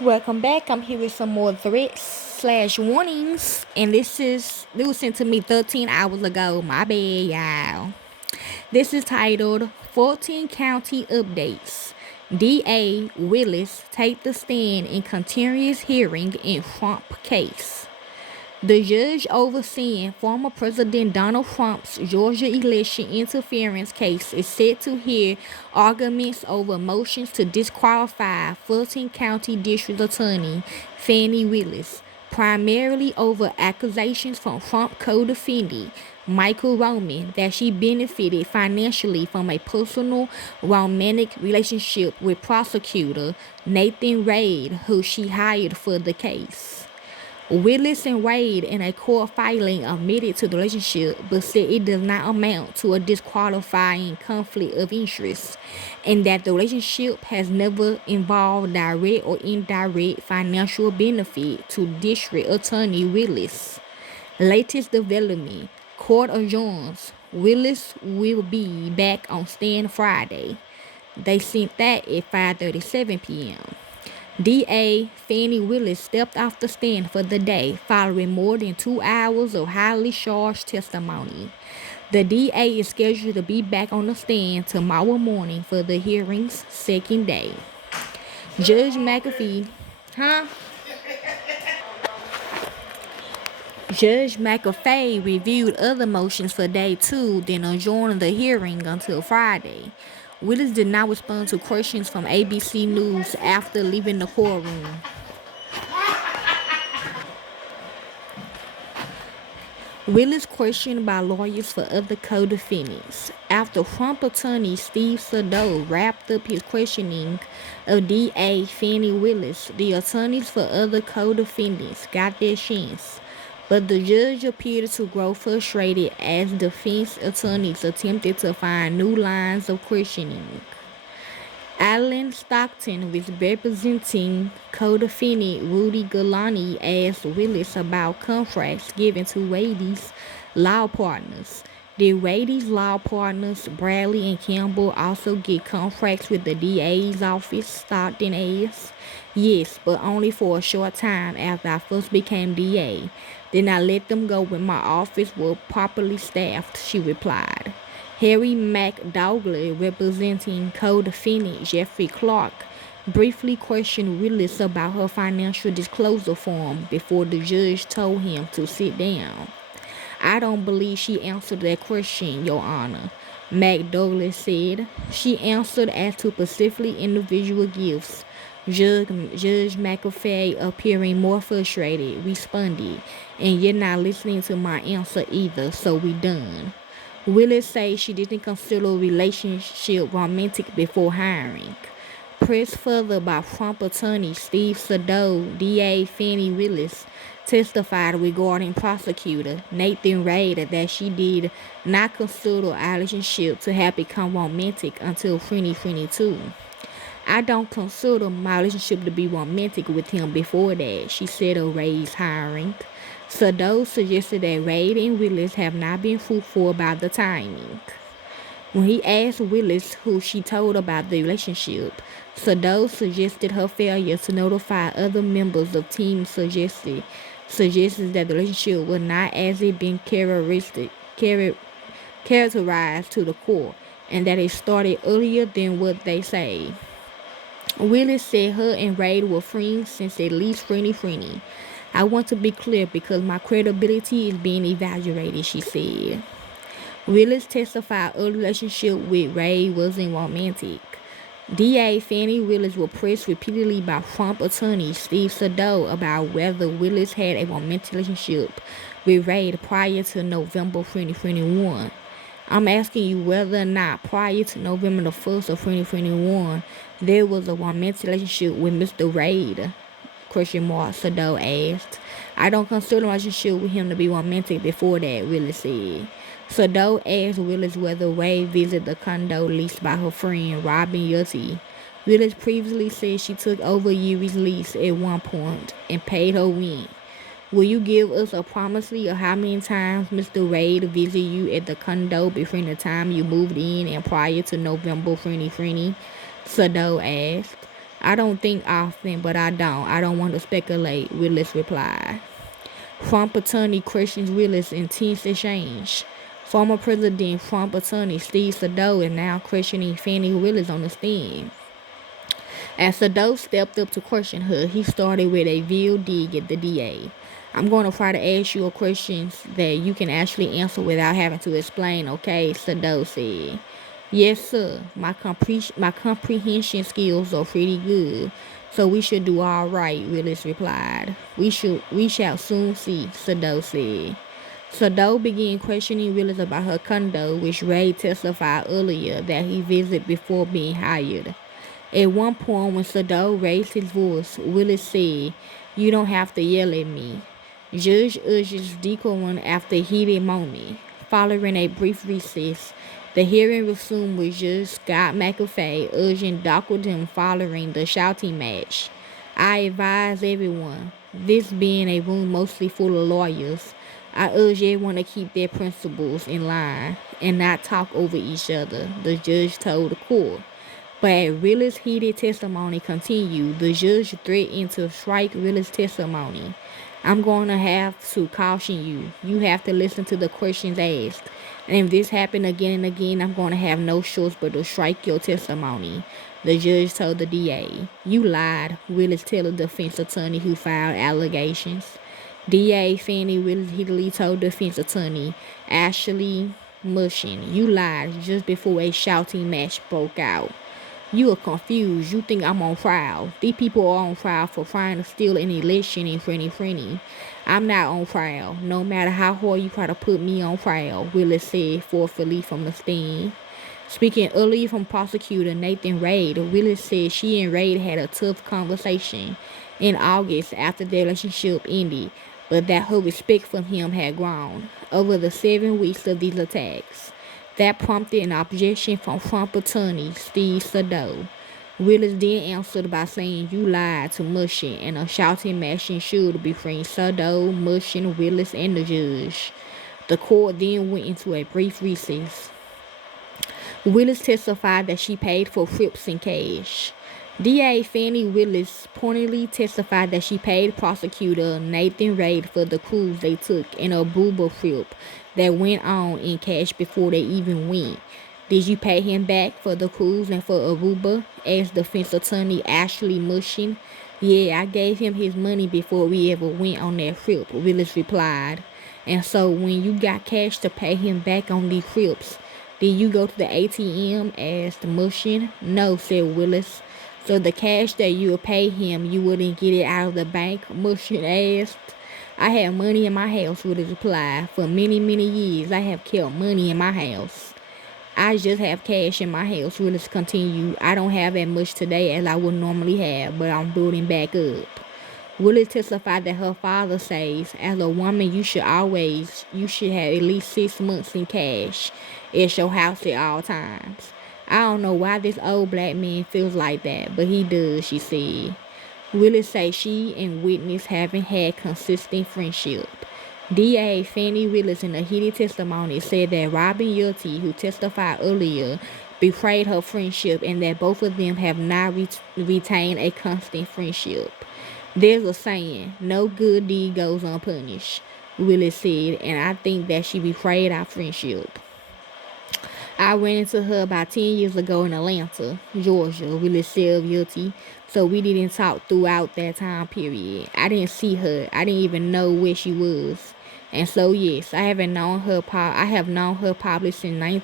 Welcome back. I'm here with some more threats slash warnings, and this was sent to me 13 hours ago. My bad, y'all. This is titled 14 County Updates. DA Willis take the stand in continuous hearing in Trump case. The judge overseeing former President Donald Trump's Georgia election interference case is set to hear arguments over motions to disqualify Fulton County District Attorney Fani Willis, primarily over accusations from Trump co-defendant Michael Roman that she benefited financially from a personal romantic relationship with prosecutor Nathan Reid, who she hired for the case. Willis and Wade in a court filing admitted to the relationship but said it does not amount to a disqualifying conflict of interest and that the relationship has never involved direct or indirect financial benefit to District Attorney Willis. Latest development, court adjourns. Willis will be back on stand Friday. They sent that at 5:37 p.m. DA Fani Willis stepped off the stand for the day following more than 2 hours of highly charged testimony. The DA is scheduled to be back on the stand tomorrow morning for the hearing's second day. Judge McAfee, huh? Judge McAfee reviewed other motions for day 2, then adjourned the hearing until Friday. Willis did not respond to questions from ABC News after leaving the courtroom. Willis questioned by lawyers for other co-defendants. After Trump attorney Steve Sado wrapped up his questioning of DA Fani Willis, the attorneys for other co-defendants got their chance. But the judge appeared to grow frustrated as defense attorneys attempted to find new lines of questioning. Alan Stockton, was representing co-defendant Rudy Giuliani, asked Willis about contracts given to Wade's law partners. Did Wade's law partners, Bradley and Campbell, also get contracts with the DA's office? Stockton asked. Yes, but only for a short time after I first became DA. Then I let them go when my office was properly staffed, she replied. Harry McDougall, representing co-defendant Jeffrey Clark, briefly questioned Willis about her financial disclosure form before the judge told him to sit down. I don't believe she answered that question, Your Honor, McDougall said. She answered as to specifically individual gifts. Judge McAfee, appearing more frustrated, responded, and you're not listening to my answer either, so we done. Willis says she didn't consider a relationship romantic before hiring. Pressed further by Trump attorney Steve Sado, DA Fani Willis testified regarding prosecutor Nathan Reid that she did not consider our relationship to have become romantic until 2022. I don't consider my relationship to be romantic with him before that, she said of Reid's hiring. Sado suggested that Reid and Willis have not been fruitful about the timing. When he asked Willis who she told about the relationship, Sado suggested her failure to notify other members of team suggested that the relationship was not as it been characterized to the court, and that it started earlier than what they say. Willis said her and Reid were friends since at least 2020. I want to be clear because my credibility is being evaluated, she said. Willis testified her relationship with Reid wasn't romantic. DA Fani Willis was pressed repeatedly by Trump attorney Steve Sado about whether Willis had a romantic relationship with Reid prior to November 2021. I'm asking you whether or not prior to November the 1st of 2021 there was a romantic relationship with Mr. Reid? Sado asked. I don't consider my relationship with him to be romantic before that, Willis said. Sado asked Willis whether Reid visited the condo leased by her friend Robin Yutty. Willis previously said she took over Yuri's lease at one point and paid her rent. Will you give us a promise of how many times Mr. Reid visited you at the condo between the time you moved in and prior to November 2020? Sado asked. I don't think often, but I don't. I don't want to speculate, Willis replied. Trump attorney questions Willis' intense exchange. Former President Trump attorney Steve Sado is now questioning Fannie Willis on the stand. As Sado stepped up to question her, he started with a veiled dig at the DA. I'm going to try to ask you questions that you can actually answer without having to explain, okay? Sado said. Yes, sir. My comprehension skills are pretty good, so we should do all right, Willis replied. We shall soon see, Sado said. Sado began questioning Willis about her condo, which Ray testified earlier that he visited before being hired. At one point, when Sado raised his voice, Willis said, "You don't have to yell at me." Judge urges decorum after a heated moment. Following a brief recess, the hearing resumed with Judge Scott McAfee urging decorum following the shouting match. I advise everyone, this being a room mostly full of lawyers, I urge everyone to keep their principles in line and not talk over each other, the judge told the court. But as Willis' heated testimony continued, the judge threatened to strike Willis' testimony. I'm going to have to caution you. You have to listen to the questions asked. And if this happens again and again, I'm going to have no choice but to strike your testimony, the judge told the DA. You lied, Willis told the defense attorney who filed allegations. DA Fannie Willis heatedly told defense attorney Ashley Mushin, you lied just before a shouting match broke out. You are confused. You think I'm on trial. These people are on trial for trying to steal an election in 2020. I'm not on trial. No matter how hard you try to put me on trial, Willis said forcefully from the stand. Speaking earlier from prosecutor Nathan Reid, Willis said she and Reid had a tough conversation in August after their relationship ended, but that her respect for him had grown over the 7 weeks of these attacks. That prompted an objection from Trump attorney Steve Sado. Willis then answered by saying, you lied to Mushin, and a shouting match ensued between Sado, Mushin, Willis, and the judge. The court then went into a brief recess. Willis testified that she paid for trips in cash. DA Fannie Willis pointedly testified that she paid prosecutor Nathan Reid for the cruise they took in a Aruba trip that went on in cash before they even went. Did you pay him back for the cruise and for Aruba? Asked defense attorney Ashley Mushin. Yeah, I gave him his money before we ever went on that trip, Willis replied. And so when you got cash to pay him back on these trips, did you go to the ATM? Asked Mushin. No, said Willis. So the cash that you would pay him, you wouldn't get it out of the bank? Mushin asked. I have money in my house, Willis replied. For many, many years, I have kept money in my house. I just have cash in my house, Willis continued. I don't have as much today as I would normally have, but I'm building back up. Willis testified that her father says, as a woman, you should have at least 6 months in cash at your house at all times. I don't know why this old black man feels like that, but he does, she said. Willis says she and witness haven't had consistent friendship. DA Fannie Willis in a heated testimony said that Robin Yelty, who testified earlier, betrayed her friendship and that both of them have not retained a constant friendship. There's a saying, no good deed goes unpunished, Willis said, and I think that she betrayed our friendship. I ran into her about 10 years ago in Atlanta, Georgia, Willis said of Yelty, so we didn't talk throughout that time period. I didn't see her. I didn't even know where she was. And so, yes, I have known her probably since